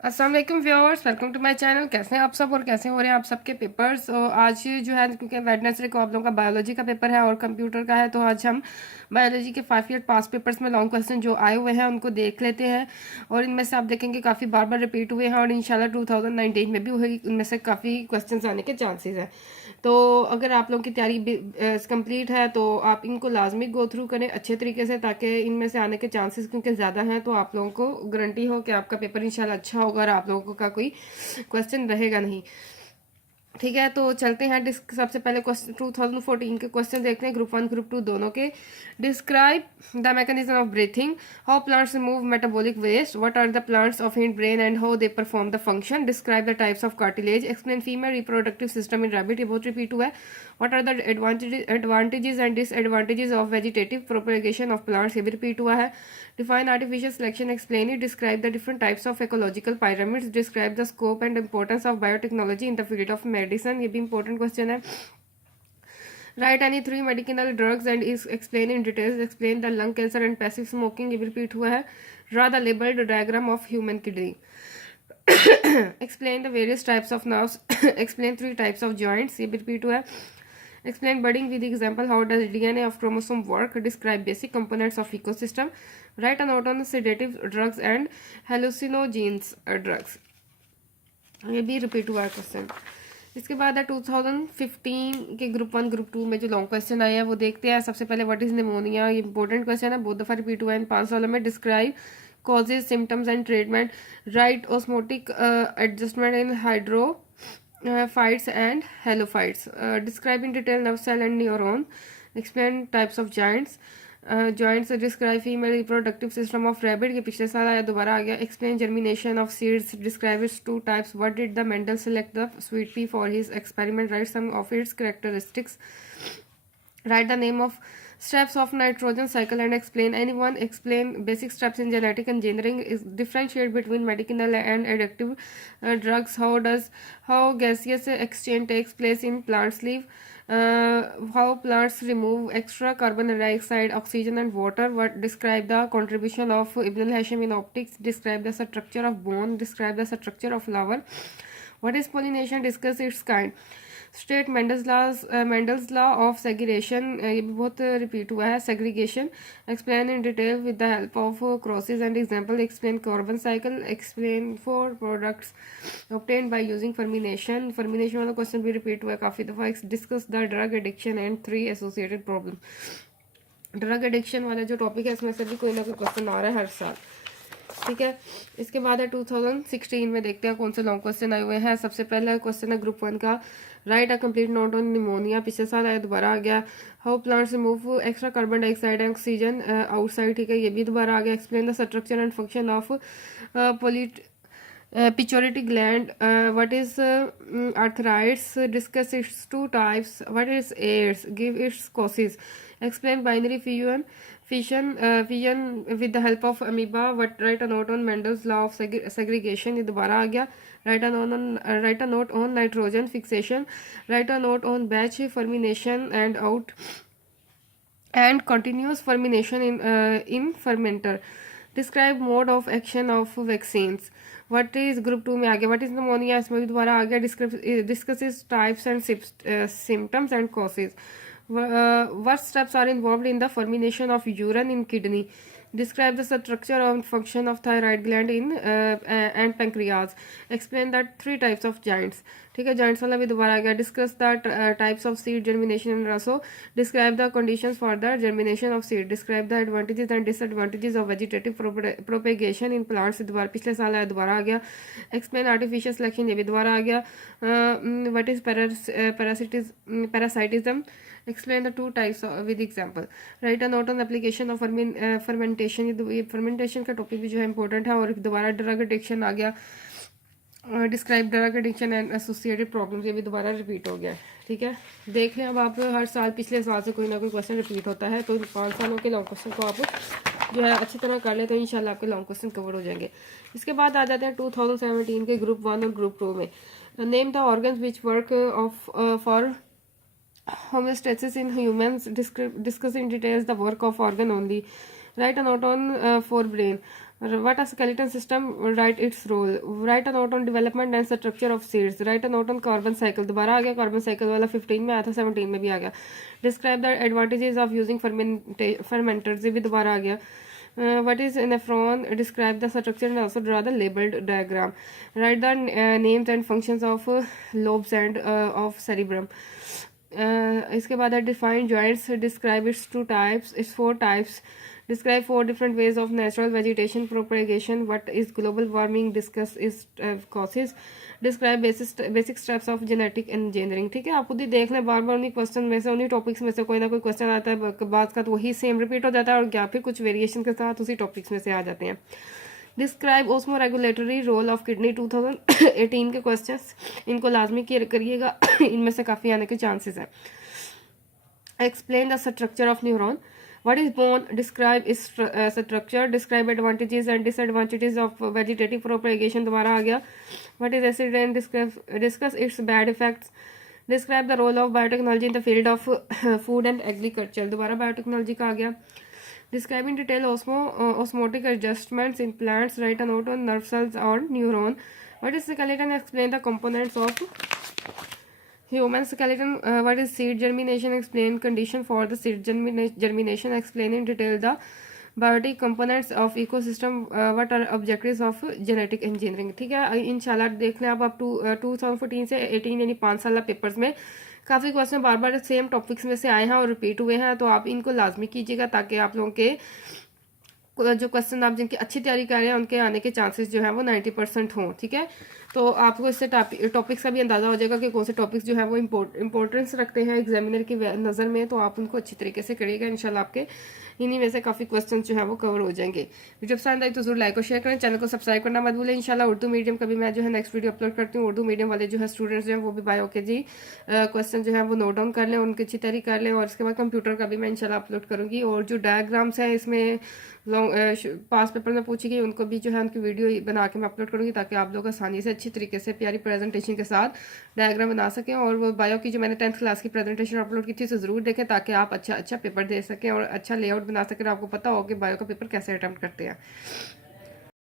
अस्सलाम वालेकुम viewers, welcome to my channel. कैसे हैं आप सब और कैसे हो रहे हैं आप सबके पेपर्स। और आज जो है क्योंकि वेडनेसडे को आप लोगों का बायोलॉजी का पेपर है और कंप्यूटर का है, तो आज हम बायोलॉजी के 5 ईयर पास पेपर्स में लॉन्ग क्वेश्चन जो आए हुए हैं उनको देख लेते हैं। और इनमें से आप देखेंगे काफ़ी बार बार रिपीट हुए हैं और इंशाल्लाह 2019 में भी वही उनमें से काफ़ी क्वेश्चन आने के चांसेस हैं। तो अगर आप लोगों की तैयारी कंप्लीट है तो आप इनको लाजमी गो थ्रू करें अच्छे तरीके से, ताकि इनमें से आने के चांसेस क्योंकि ज़्यादा हैं, तो आप लोगों को गारंटी हो कि आपका पेपर इंशाल्लाह अच्छा होगा और आप लोगों का कोई क्वेश्चन रहेगा नहीं। ठीक है, तो चलते हैं। सबसे पहले क्वेश्चन 2014 के क्वेश्चन देखते हैं, ग्रुप 1 ग्रुप 2 दोनों के। Describe the mechanism of breathing, how plants remove metabolic waste, what are the plants of hind brain and how they perform the function, describe the types of cartilage, explain female reproductive system in rabbit, ये बहुत repeat हुआ है, what are the advantages and disadvantages of vegetative propagation of plants, ये भी repeat हुआ है, define artificial selection, explain it, describe the different types of ecological pyramid, describe the scope and importance of biotechnology in the field of medicine, ये भी important question है। Right any 3 medicinal drugs and is explain in details, explain the lung cancer and passive smoking, ये भी repeat हुआ है, draw the labelled diagram of human kidney, explain the various types of nerves, explain 3 types of joints, ये भी repeat हुआ है, explain budding with example, how does DNA of chromosome work, describe basic components of ecosystem, write a note on sedative drugs and hallucinogens drugs, ये भी repeat हुआ है question. इसके बाद है 2015 के ग्रुप 1 ग्रुप 2 में जो लॉन्ग क्वेश्चन आए हैं वो देखते हैं। सबसे पहले व्हाट इज निमोनिया, ये इंपॉर्टेंट क्वेश्चन है, बहुत दफा रिपीट हुआ है इन 5 सालों में। Describe causes symptoms and treatment, write osmotic adjustment in hydrophytes and halophytes, describe in detail nerve cell and neuron, explain types of joints, joints, describe female reproductive system of rabbit, ये पिछले साल आया दोबारा आ गया, explain germination of seeds, describe its 2 types, what did the Mendel select the sweet pea for his experiment, write some of its characteristics, write the name of steps of nitrogen cycle and explain anyone, explain basic steps in genetic engineering, is differentiate between medicinal and addictive drugs, how gaseous exchange takes place in plants leaf, how plants remove extra carbon dioxide, oxygen and water, what describe the contribution of Ibn al-Hashim in optics, describe the structure of bone, describe the structure of flower, what is pollination, discuss its kind, state Mendel's law of segregation, ये भी बहुत repeat हुआ है, segregation, explain in detail with the help of crosses and example, explain carbon cycle, explain for products obtain by using fermentation, fermentation वाला question भी repeat हुआ है काफ़ी दफ़ा, discuss the drug addiction and 3 associated problem. Drug addiction वाला जो topic है इसमें से भी कोई ना कोई क्वेश्चन आ रहा है हर साल। ठीक है, इसके बाद है 2016 में देखते हैं कौन से लॉन्ग क्वेश्चन आए हुए हैं। सबसे पहला क्वेश्चन है ग्रुप 1 का, write a complete note on pneumonia, पिछले साल आया दोबारा आ गया, how plants remove extra carbon dioxide and oxygen outside, ठीक है, ये भी दोबारा आ गया, explain the structure and function of पोलिट pituitary gland, what is arthritis, discuss its 2 types, what is AIDS, give its causes, explain binary fission with the help of amoeba, what write a note on Mendel's law of segregation, ये दोबारा आ गया, write a note on nitrogen fixation, write a note on batch fermentation and continuous fermentation in fermenter, describe mode of action of vaccines, what is group 2 में आ गया, what is pneumonia, इसमें भी दोबारा आ गया, discuss types and symptoms and causes, what steps are involved in the formation of urine in kidney, describe the structure और function of thyroid gland in and pancreas, explain that 3 types of joints, ठीक है, joints वाला भी दोबारा आ गया, discuss the types of seed germination and रसो, describe the conditions for the germination of seed, describe the advantages and disadvantages of vegetative propagation in plants, दोबारा पिछले साल आया दोबारा आ गया, एक्सप्लेन आर्टिफिशियल सिलेक्शन, ये भी दोबारा आ गया, what is parasitism, explain the 2 types with example, write a note on application of fermentation, ये fermentation का टॉपिक भी जो है इंपॉर्टेंट है, और दोबारा ड्रग एडिक्शन आ गया, describe drug addiction and associated problems, ये भी दोबारा रिपीट हो गया। ठीक है, देख लें अब आप हर साल पिछले साल से कोई ना कोई क्वेश्चन रिपीट होता है, तो 5 सालों के लॉन्ग क्वेश्चन को आप जो है अच्छी तरह कर ले तो इंशाल्लाह आपके लॉन्ग क्वेश्चन कवर हो जाएंगे। इसके बाद आ जाते हैं 2017 के ग्रुप 1 और ग्रुप 2 में, name the organs which work of for homeostasis in humans, discuss in details the work of organ only, write a note on forebrain, What a skeleton system, write its role. Write a note on development and structure of seeds. Write a note on carbon cycle. दोबारा आ गया carbon cycle वाला, 15 में आया था, 17 में भी आ गया. Describe the advantages of using fermenters, ये भी दोबारा आ गया. What is nephron? Describe the structure and also draw the labeled diagram. Write the names and functions of lobes and of cerebrum. इसके बाद है define joints. Describe its two types, its four types. Describe 4 different ways of natural vegetation propagation. What is global warming? Discuss its causes. Describe basic steps of genetic engineering. ठीक है, आप खुद ही देख लें, बार बार उन्हीं क्वेश्चन में से, उन्हीं टॉपिक्स में से कोई ना कोई क्वेश्चन आता है, बाद का तो वही सेम रिपीट हो जाता है, और या फिर कुछ वेरिएशन के साथ उसी टॉपिक्स में से आ जाते हैं. Describe osmoregulatory role of kidney, 2018 के क्वेश्चंस, इनको लाजमी करिएगा, इनमें से काफ़ी आने के चांसेस हैं. Explain the structure of neuron. What is bone? Describe its structure. Describe advantages and disadvantages of vegetative propagation. दोबारा आ गया. What is acid rain? Discuss its bad effects. Describe the role of biotechnology in the field of food and agriculture. दोबारा biotechnology का आ गया. Describe in detail osmotic adjustments in plants. Write a note on nerve cells or neuron. What is skeleton? Explain the components of human skeleton. What is seed germination? Explain condition for the seed germination. Explain in detail the biotic components of ecosystem. What are objectives of genetic engineering. ठीक है, इंशाल्लाह देख लें आप 2014 से 18 यानी 5 साल papers में काफ़ी क्वेश्चन बार बार सेम टॉपिक्स में से आए हैं और रिपीट हुए हैं, तो आप इनको लाजमी कीजिएगा ताकि आप लोगों के जो क्वेश्चन आप जिनकी अच्छी तैयारी कर रहे हैं उनके आने के चांसेस जो है वो 90% हों. ठीक है, तो आपको इससे टॉपिक्स का भी अंदाज़ा हो जाएगा कि कौन से टॉपिक्स जो है वो इंपॉर्टेंस रखते हैं एग्जामिनर की नज़र में, तो आप उनको अच्छी तरीके से करिएगा. इंशाल्लाह आपके इन्हीं में से काफ़ी क्वेश्चन जो है वो कवर हो जाएंगे. वीडियो पसंद आई तो जरूर लाइक और शेयर करें, चैनल को सब्सक्राइब करना मत भूलें. इंशाल्लाह उर्दू मीडियम का भी मैं जो है नेक्स्ट वीडियो अपलोड करती हूँ. उर्दू मीडियम वाले जो है स्टूडेंट्स जो हैं वो भी बायो के जी क्वेश्चन जो है वो नोट डाउन कर लें, उनकी अच्छी तैयारी कर लें, और उसके बाद कंप्यूटर का भी मैं इंशाल्लाह अपलोड करूँगी. और जो डायग्राम्स हैं इसमें पास पेपर में पूछी गई उनको भी जो है उनकी वीडियो बना के मैं अपलोड करूँगी ताकि आप लोग आसानी से अच्छी तरीके से प्यारी प्रेजेंटेशन के साथ डायग्राम बना सकें. और वो बायो की जो मैंने 10th क्लास की प्रेजेंटेशन अपलोड की थी उसे ज़रूर देखें ताकि आप अच्छा पेपर दे सकें और अच्छा लेआउट बना सकें, आपको पता हो कि बायो का पेपर कैसे अटेम्प्ट करते हैं.